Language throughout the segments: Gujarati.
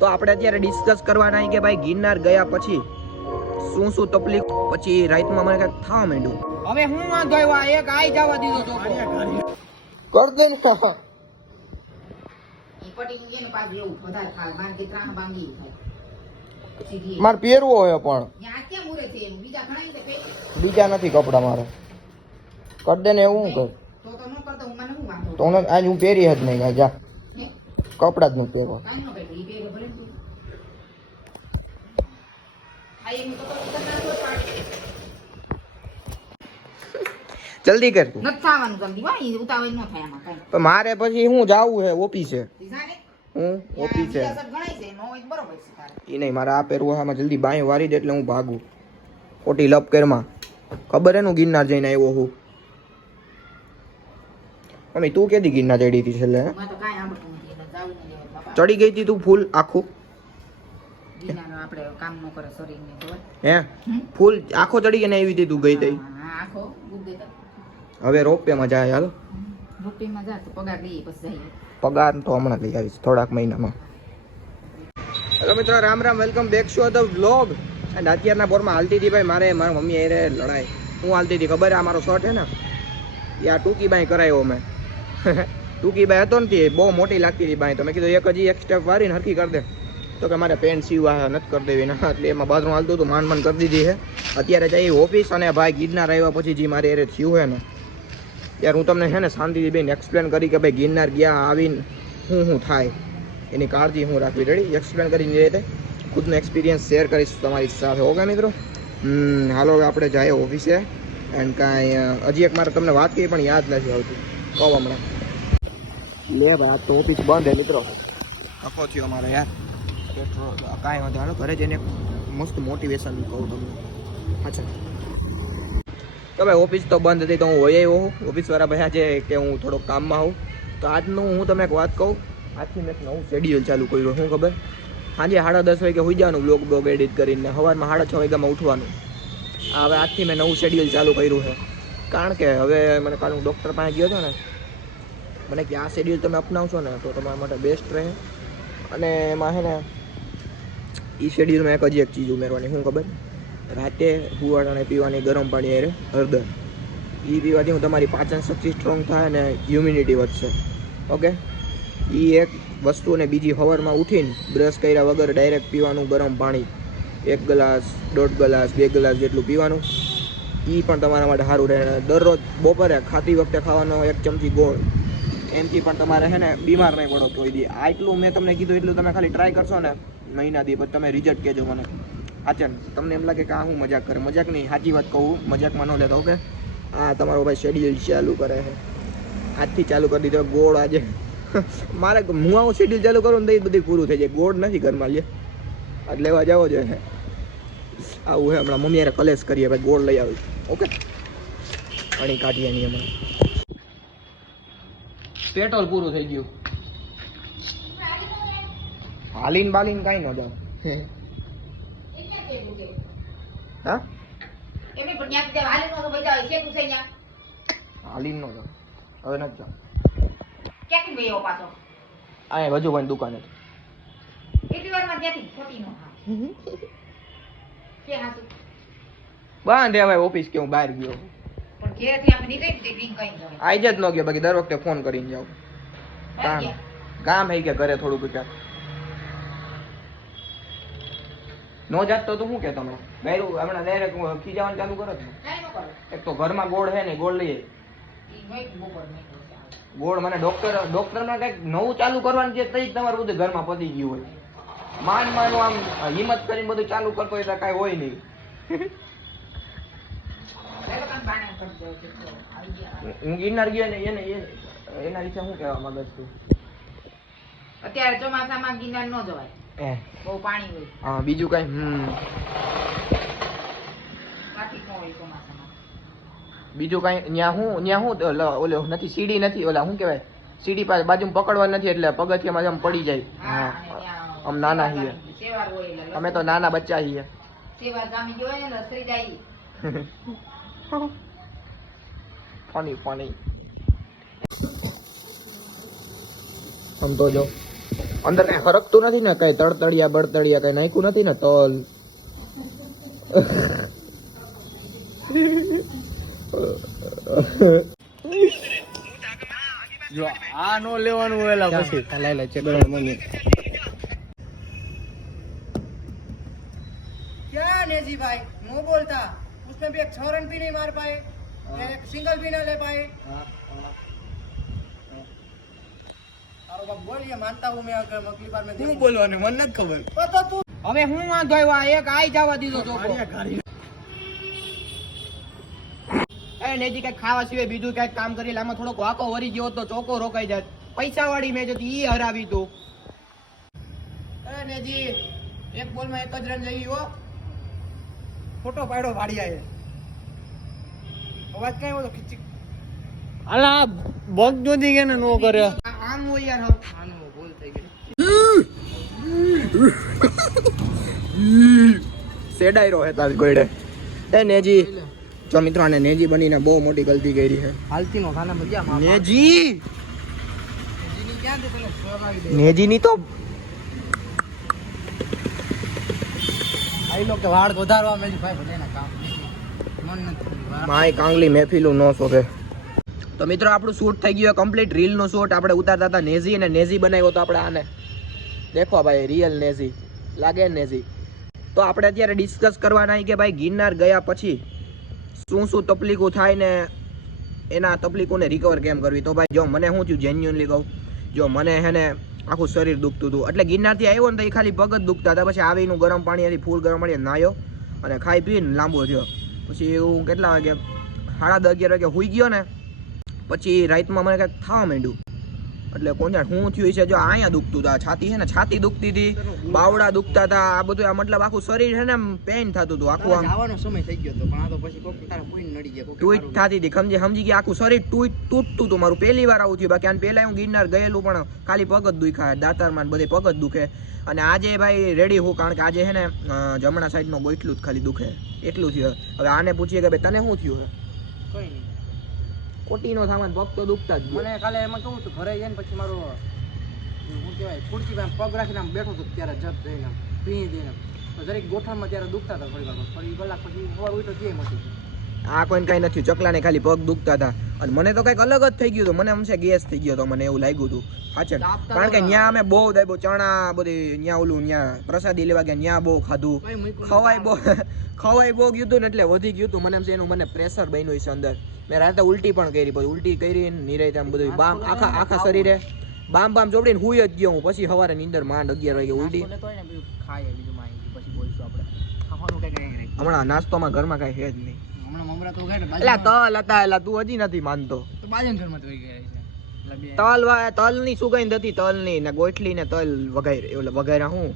તો આપણે અત્યારે ડિસ્કસ કરવાના કે ભાઈ ગિરનાર ગયા પછી શું શું તકલીફ પછી રાઈતમાં મને કંઈક થવા માંડ્યું. હવે હું વાંધો આવ્યો? એક આઈ જવા દીધો તો. કર દે ને મારે કે થાય. પછી પહેરવો હોય પણ. બીજા નથી કપડા મારે. કર દે ને એવું હું કર. તો તો ન કરતો હું આજ હું પહેરી જ નહીં જા. કપડા જ નહીં પહેરવા કાંઈ ન પહેરે. ઈ પહેરે ભલે ને તું. આ એનું તો તો ઉતરનાર તો પાડે. જલ્દી કર. તું હો. પણ મારે પછી હું જાવું છે ઓફિસે હું? ઓફિસે. એ નહીં મારે આ પહેરવું આમાં જલ્દી બાંય વારી દે એટલે હું ભાગું. ખોટી લપ કેરમાં. ખબર એનું ગિરનાર જઈને આવ્યો હું. મમ્મી તું કેદી ગિરનાર ચડી હતી છેલ્લે હે? ચડી ગઈ હતી તું ફૂલ આખું? આપણે કામ ન કરે શરીરને તો. હે? ફૂલ આખો ચડી ગઈ ને એવી હતી તું ગઈ તઈ? હા, આખો. હવે રોપવેમાં જાય હાલો. માં જા તો પગાર લઈ પછી જઈએ. પગાર તો હમણાં લઈ આવીશ થોડાક મહિનામાં. હેલો મિત્રો Ram Ram welcome back show the vlog. And અત્યારના બોરમાં હાલતી હતી ભાઈ મારે મારા મમ્મી એરે લડાઈ. હું હાલતી હતી ખબર આ મારો શોટ હે ને? એ આ ટૂંકી બાઈ કરાયો મેં. ટૂંકી બાઈ હતો નથી બહુ મોટી લાગતી હતી બાઈ. તો મેં કીધું એક હજી એક સ્ટેપ વારીને હરકી કરી દે. તો કે મારે પેન્ટ સીવા નથી કરી દેવી. ના, એટલે એમાં બાથરૂમ હાલતું હતું, માન માંડ કરી દીધી છે. અત્યારે જઈ ઓફિસ અને ભાઈ ગિરનાર આવ્યા પછી જે મારે એરે થયું છે ને યાર હું તમને છે ને શાંતિથી બેન એક્સપ્લેન કરી કે ભાઈ ગિરનાર ગયા આવીને શું શું થાય. એની કાળજી હું રાખવી. રેડી એક્સપ્લેન કરીને રીતે ખુદનો એક્સપિરિયન્સ શેર કરીશ તમારી સાથે. ઓકે મિત્રો? હાલો હવે આપણે જઈએ ઓફિસે એન્ડ કાંઈ હજી એક મારે તમને વાત કરી, પણ યાદ નથી આવતી. કહો હમણાં. લે ભાઈ, આ તો ઓફિસ બંધ હે મિત્રો. નફો થયો મારે યાર. કાંઈ વાંધો હાલો ઘરે જઈને મસ્ત મોટિવેશન કહું તમને. અચ્છા તો ભાઈ ઓફિસ તો બંધ હતી તો હું હોય આવ્યો ઓફિસવાળા ભાઈ આજે કે હું થોડોક કામમાં આવું તો આજનું હું તમને એક વાત કહું. આજથી મેં એક નવું શેડ્યુલ ચાલુ કર્યું, શું ખબર? સાંજે સાડા દસ વાગે હોઈ જવાનું બ્લોગ બ્લોગ એડિટ કરીને. સવારમાં સાડા છ વાગ્યામાં ઉઠવાનું. હવે આજથી મેં નવું શેડ્યુલ ચાલુ કર્યું છે. કારણ કે હવે મને કાલ હું ડૉક્ટર પાસે ગયો હતો ને, મને કે આ શેડ્યુલ તમે અપનાવશો ને, તો તમારા માટે બેસ્ટ રહે. અને એમાં છે ને એ શેડ્યુલમાં એક હજી એક ચીજ ઉમેરવાની, શું ખબર? રાતે હુવાડાને પીવાની, ગરમ પાણી અરે હળદર. એ પીવાથી હું તમારી પાચન શક્તિ સ્ટ્રોંગ થાય અને હ્યુમિનિટી વધશે. ઓકે એ એક વસ્તુ અને બીજી સવારમાં ઉઠીને બ્રશ કર્યા વગર ડાયરેક્ટ પીવાનું ગરમ પાણી. એક ગ્લાસ, દોઢ ગ્લાસ, બે ગ્લાસ જેટલું પીવાનું. એ પણ તમારા માટે સારું રહે. દરરોજ બપોરે ખાતી વખતે ખાવાનો એક ચમચી ગોળ. એમથી પણ તમારે છે ને બીમાર નહીં પડો કોઈ દી. આટલું મેં તમને કીધું, એટલું તમે ખાલી ટ્રાય કરશો ને મહિના દી પછી તમે રિઝલ્ટ કહેજો મને. આચન, તમને એમ લાગે કે આ હું મજાક કરે? મજાક નહીં, સાચી વાત કહું, મજાકમાં ન લેતા, ઓકે? આ તમારો ભાઈ શેડ્યુલ ચાલુ કરે છે. આજથી ચાલુ કરી દીધો, ગોળ આજે. મારે હું આવું શેડ્યુલ ચાલુ કરું ને તો એ બધું પૂરું થઈ જાય. ગોળ નથી ઘરમાં લે આજ લેવા જાવો જોઈએ આવું હે હમણાં મમ્મી યારે કલેશ કરીએ ભાઈ, ગોળ લઈ આવી. ઓકે? પાણી કાઢીએ નહીં હમણાં. પેટ્રોલ પૂરું થઈ ગયું. હાલીન બાલીન કઈ ન જાવ હા. હાલીન ન જાવ હવે નથી જાવ ક્યાંથી ગયો પાછો? અહીંયા હજુ ભાઈ દુકાને એટલી વારમાં ત્યાંથી ખોટી નો કે હાસુ? બાંધે ભાઈ ઓફિસ કે હું બહાર ગયો. પણ ઘેરથી આપણે નીકળી તે કઈ આઈ જ ન ગયો બાકી દર વખતે ફોન કરીને જાવ કામ કામ હે કે ઘરે થોડું ક્યાંક. નો જાત તો શું કે તમે? ગાયરું હમણાં ડાયરેક્ટ ખીજાવાનું ચાલુ કરો છો? ન એક તો ઘરમાં ગોળ છે ને ગોળ લઈએ. છે. ગોળ મને ડોક્ટર ડોક્ટરમાં કંઈક નવું ચાલુ કરવાનું છે તઈ તમારું બધું ઘરમાં પતી ગયું હોય. માન માનું આમ હિંમત કરીને બધું ચાલુ કરતો હોય તો કાંઈ હોય નહીં. હું ગિરનાર ગયો ને એને એને એના વિશે શું કહેવા માંગે તું? અત્યારે ચોમાસામાં ગિરનાર ન જવાય. એ. બહુ પાણી હોય. હા બીજું કઈ હમ. હોય ચોમાસામાં. બીજું કાંઈ ન્યા હું ન્યા હું ઓલો નથી સીડી નથી ઓલા શું કહેવાય? સીડી પાસે બાજુમાં પકડવા નથી એટલે પગથિયામાં આમ પડી જાય. હા આમ નાના એટલે અમે તો નાના બચ્ચા હીએ ફની ફની. આમ તો જો. અંદર કઈ ફરકતું નથી ને કઈ તળતળિયા બળતળિયા કઈ નાખ્યું નથી ને તલ જો આ નો લેવાનું વેલા પછી લઈ લે ચેક क्या नेजी भाई मुंह बोलता उसमें भी एक छह रन भी नहीं मार पाए एक सिंगल भी ना ले पाए હું મેં મને નથી ખબર. હવે હું વાંધો આવ્યો એક આઈ જવા દીધો તો નેજી કઈ ખાવા સિવાય બીજું કંઈક કામ કરી લામાં થોડો વાકો વરી ગયો તો ચોકો રોકાઈ જાય. પૈસા વાળી મેં જોતી ઈ હરાવી તું. એ નેજી એક બોલમાં એક જ રન લઈ ગયો. ફોટો પાડ્યો વાડિયાએ. અવાજ કઈ હતો ખીચી અલા બોગ જોતી કે નો કર્યો. આનું હોય યાર આનું ભૂલ થઈ ગઈ સેડાઈ રહે તાર ગોયડે એ નેજી જો મિત્રો આને નેજી બનીને બહુ મોટી ગલતી કરી છે. હાલતી નો ખાના મજા માં નેજી! નેજી ની તો આઈ લો કે વાળ વધારવા મેજી ભાઈ ભલે ના કામ મન નથી માય કાંગલી મેફિલું નો શોભે. તો મિત્રો, આપણું શૂટ થઈ ગયું કમ્પ્લીટ રીલ શૂટ આપણે ઉતારતા હતા નેઝી, અને નેઝી બનાવ્યો હતો આપણે આને. દેખો ભાઈ રિયલ નેઝી. લાગે નેઝી. તો આપણે અત્યારે ડિસ્કસ કરવાના કે ભાઈ, ગિરનાર ગયા પછી શું શું તકલીફો થાય ને એના તકલીફોને રિકવર કેમ કરવી? તો ભાઈ, જો મને શું થયું? જેન્યુઅનલી કહું. જો મને હે ને આખું શરીર દુખતું હતું. એટલે ગિરનારથી આવ્યો ને તો એ ખાલી પગ જ દુખતા હતા. પછી આવીનું ગરમ પાણીથી ફૂલ ગરમ પાણી નાયો અને ખાઈ પીને લાંબો થયો. પછી હું કેટલા વાગે? સાડા દસ, અગિયાર વાગે હુઈ ગયો ને પછી રાતમાં મને કંઈક થવા માંડ્યું. એટલે કોણ હું શું થયું છે જો અહીંયા દુખતું હતું છાતી છે ને છાતી દુખતી હતી બાવડા દુખતા હતા આ બધું આ મતલબ આખું શરીર છે ને પેન થતું હતું આખું આમ. જવાનો સમય થઈ ગયો તો પણ આ તો પછી કોક તારા પોઈન્ટ નડી ગયા ટ્વીટ થતી હતી સમજી સમજી ગયા આખું શરીર ટ્વીટ તૂટતું હતું મારું પહેલી વાર આવું થયું બાકી આને પહેલા હું ગિરનાર ગયેલું પણ ખાલી પગ જ દુખાય દાતારમાં બધે પગ જ દુખે. અને આજે ભાઈ રેડી હું કારણ કે આજે છે ને જમણા સાઈડનો ગોઠલું જ ખાલી દુખે એટલું થયું. હવે આને પૂછીએ કે ભાઈ તને શું થયું? કઈ નહીં. કોટીનો સામાન પગ તો દુખતા જ મને કાલે એમાં કહું છું ઘરે જઈને પછી મારો શું કહેવાય ખુરશી પર પગ રાખીને આમ બેઠો હતો ત્યારે જપ જઈને આમ દઈને તો જરીક ગોઠણમાં ત્યારે દુખતા હતા થોડી વાર થોડી કલાક પછી ઉઠો તે મટી આ કોઈને કાંઈ નથી ચકલાને ખાલી પગ દુખતા હતા. અને મને તો કંઈક અલગ જ થઈ ગયું હતું. મને એમ છે ગેસ થઈ ગયો તો મને એવું લાગ્યું હતું. પાછળ કારણ કે ત્યાં અમે બહુ દાબો ચણા બધી ત્યાં ઓલું ત્યાં પ્રસાદી લેવા ગયા ત્યાં બહુ ખાધું. ખવાય બહુ ખવાય બહુ ગયું હતું ને એટલે વધી ગયું હતું. મને એમ છે એનું મને પ્રેશર બન્યું છે અંદર. મેં રાતે ઉલટી પણ કરી પછી ઉલટી કરી નિરાય આમ બધું બામ આખા આખા શરીરે બામ બામ ચોપડીને હુઈ જ ગયો હું. પછી સવારે નીંદર માંડ અગિયાર વાગે ઉલટી. હમણાં નાસ્તોમાં ઘરમાં કાંઈ છે જ નહીં. બાજુમાં- તલ હતા તું હજી નથી માનતો. તલ તલની સુગંધ હતી તલની ને ગોઠલી ને તલ એટલે હું.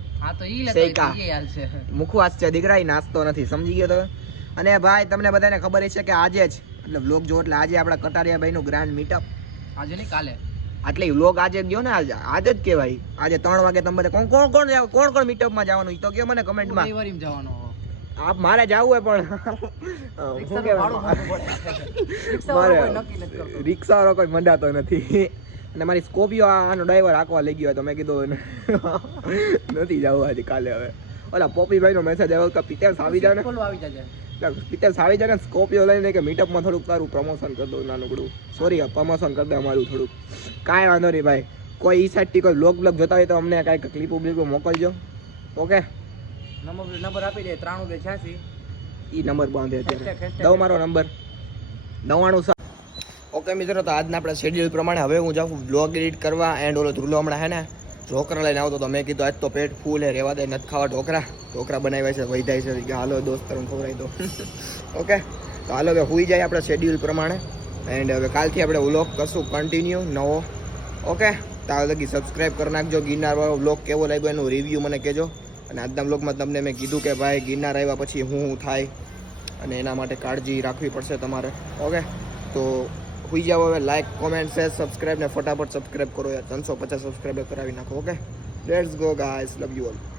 શેકા. છે. મુખવાસ છે દીકરા નાસ્તો નથી સમજી ગયો તમે? અને ભાઈ તમને બધાને ખબર છે કે આજે જ એટલે વ્લોગ જો એટલે આજે આપણા કટારિયા ભાઈ નું ગ્રાન્ડ મીટઅપ આજે નહીં કાલે. એટલે વ્લોગ આજે ગયો ને આજે આજે જ કહેવાય. આજે ત્રણ વાગે તમે બધા કોણ કોણ કોણ કોણ કોણ મીટઅપમાં જવાનું? તો કે મને કમેન્ટમાં જવાનો. આપ મારે જવું હોય પણ શું કહેવાય? રિક્ષાવાળો કોઈ મંડાતો નથી. અને મારી સ્કોપિયો આનો ડ્રાઈવર આખવા લઈ ગયો તો મેં કીધું નથી જવું આજે કાલે હવે. ઓલા પોપીભાઈનો મેસેજ આવ્યો કે પિતેશ આવી જાય ને પિતેશ આવી જાય ને સ્કોપિયો લઈને કે મીટઅપમાં થોડુંક તારું પ્રમોશન કરી દઉં નાનકડું સોરી પ્રમોશન કરી દે અમારું થોડુંક. કાંઈ વાંધો નહીં ભાઈ. કોઈ ઈ સાઈડથી કોઈ બ્લોગ બ્લોગ જોતા હોય તો અમને કાંઈક ક્લિપો બ્લિપો મોકલજો. ઓકે નંબર નંબર આપી દે ત્રાણું બે છ્યાસી. એ નંબર બાંધે અત્યારે. દઉં મારો નંબર. નવ્વાણું સાત. ઓકે મિત્રો તો આજના આપણા શેડ્યુલ પ્રમાણે હવે હું જાઉં બ્લોગ એડિટ કરવા એન્ડ ઓલો ધ્રુલો હમણાં હે ને ઢોકરા લઈને આવતો તો મેં કીધું આજ તો પેટ ફૂલ હે રેવા દે નથી ખાવા ઢોકરા. ઢોકરા બનાવ્યા છે વૈધાય છે. કે હાલો દોસ્ત હું ખવડાવી દો. ઓકે? તો હાલો હવે હુઈ જાય આપણા શેડ્યુલ પ્રમાણે. એન્ડ હવે કાલથી આપણે વ્લોગ કરશું કન્ટિન્યુ નવો. ઓકે? ત્યાં લગી સબસ્ક્રાઈબ કરી નાખજો. ગિરનાર વાળો વ્લોગ કેવો લાગ્યો એનું રિવ્યૂ મને કહેજો. અને આજના બ્લોગમાં તમને મેં કીધું કે ભાઈ ગિરનાર આવ્યા પછી હું થાય અને એના માટે કાળજી રાખવી પડશે તમારે. ઓકે? તો હોઈ જાઓ હવે લાઈક કોમેન્ટ શેર સબસ્ક્રાઈબ ને ફટાફટ સબસ્ક્રાઈબ કરો યાર. ત્રણસો પચાસ સબસ્ક્રાઈબર કરાવી નાખો, okay? Let's go guys love you all